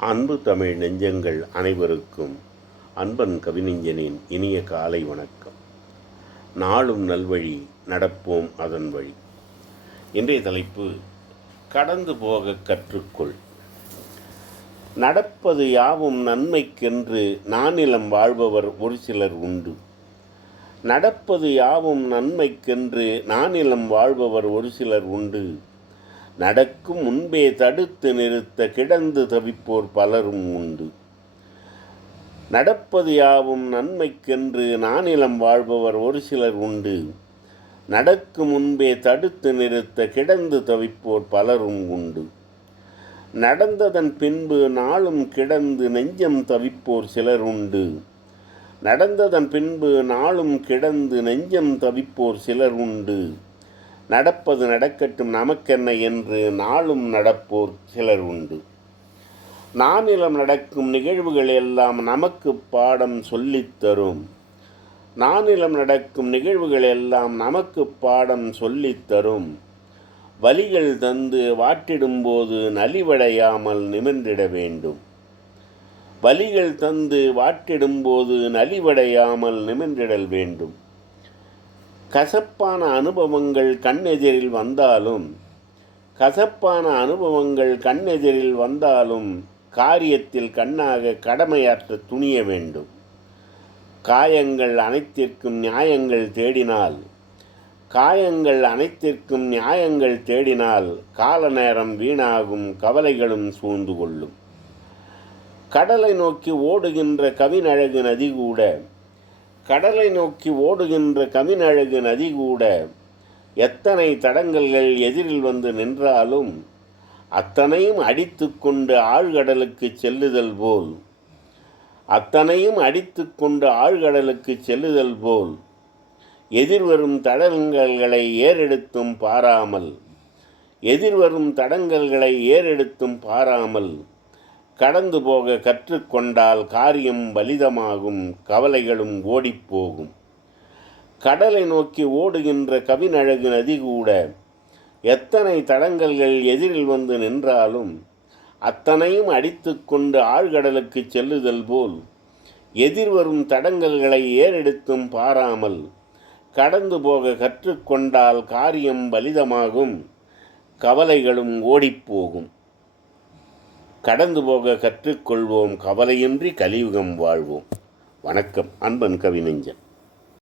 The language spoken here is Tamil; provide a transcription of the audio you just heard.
அன்பு தமிழ் நெஞ்சங்கள் அனைவருக்கும் அன்பன் கவிஞனின் இனிய காலை வணக்கம். நாளும் நல்வழி நடப்போம் அதன் வழி. இன்றைய தலைப்பு கடந்து போக கற்றுக்கொள். நடப்பது யாவும் நன்மைக்கென்று நானிலம் வாழ்பவர் ஒரு சிலர் உண்டு. நடப்பது யாவும் நன்மைக்கென்று நானிலம் வாழ்பவர் ஒரு சிலர் உண்டு. நடக்கும் முன்பே தடுத்து நிறுத்த கிடந்து தவிப்போர் பலரும் உண்டு. நடப்பது யாவும் நன்மைக்கென்று நானிலம் வாழ்பவர் ஒரு சிலர் உண்டு. நடக்கும் முன்பே தடுத்து நிறுத்த கிடந்து தவிப்போர் பலரும் உண்டு. நடந்ததன் பின்பு நாளும் கிடந்து நெஞ்சம் தவிப்போர் சிலர் உண்டு. நடந்ததன் பின்பு நாளும் கிடந்து நெஞ்சம் தவிப்போர் சிலர் உண்டு. நடப்பது நடக்கட்டும் நமக்கென்ன என்று நாளும் நடப்போர் சிலர் உண்டு. நானிலம் நடக்கும் நிகழ்வுகள் எல்லாம் நமக்கு பாடம் சொல்லித்தரும் நானிலம் நடக்கும் நிகழ்வுகள் எல்லாம் நமக்கு பாடம் சொல்லித் தரும். வலிகள் தந்து வாட்டிடும்போது நலிவடையாமல் நிமிர்ந்திட வேண்டும். வலிகள் தந்து வாட்டிடும்போது நலிவடையாமல் நிமிர்ந்திடல் வேண்டும். கசப்பான அனுபவங்கள் கண்ணெதிரில் வந்தாலும் கசப்பான அனுபவங்கள் கண்ணெதிரில் வந்தாலும் காரியத்தில் கண்ணாக கடமையாற்ற துணிய வேண்டும். காயங்கள் அனைத்திற்கும் நியாயங்கள் தேடினால் காயங்கள் அனைத்திற்கும் நியாயங்கள் தேடினால் கால நேரம் வீணாகும் கவலைகளும் சூழ்ந்து கொள்ளும். கடலை நோக்கி ஓடுகின்ற கவினழகு நதி கூட கடலை நோக்கி ஓடுகின்ற கவினழகு நதி கூட எத்தனை தடங்கல்கள் எதிரில் வந்து நின்றாலும் அத்தனையும் அடித்து கொண்டு ஆழ்கடலுக்கு செல்லுதல் போல். அத்தனையும் அடித்து கொண்டு ஆழ்கடலுக்கு செல்லுதல் போல். எதிர்வரும் தடங்கல்களை ஏறெடுத்தும் பாராமல். எதிர்வரும் தடங்கல்களை ஏறெடுத்தும் பாராமல். கடந்து போக கற்றுக்கொண்டால் காரியம் பலிதமாகும் கவலைகளும் ஓடிப்போகும் கடலை நோக்கி ஓடுகின்ற கவினழகு நதி கூட எத்தனை தடங்கல்கள் எதிரில் வந்து நின்றாலும் அத்தனையும் அடித்து கொண்டு ஆழ்கடலுக்கு செல்லுதல் போல் எதிர்வரும் தடங்கல்களை ஏறெடுத்தும் பாராமல் கடந்து போக கற்றுக்கொண்டால் காரியம் பலிதமாகும் கவலைகளும் ஓடிப்போகும் கடந்து போக கற்றுக்கொள்வோம் கவலையின்றி கலியுகம் வாழ்வோம். வணக்கம் அன்பன் கவிநெஞ்சன்.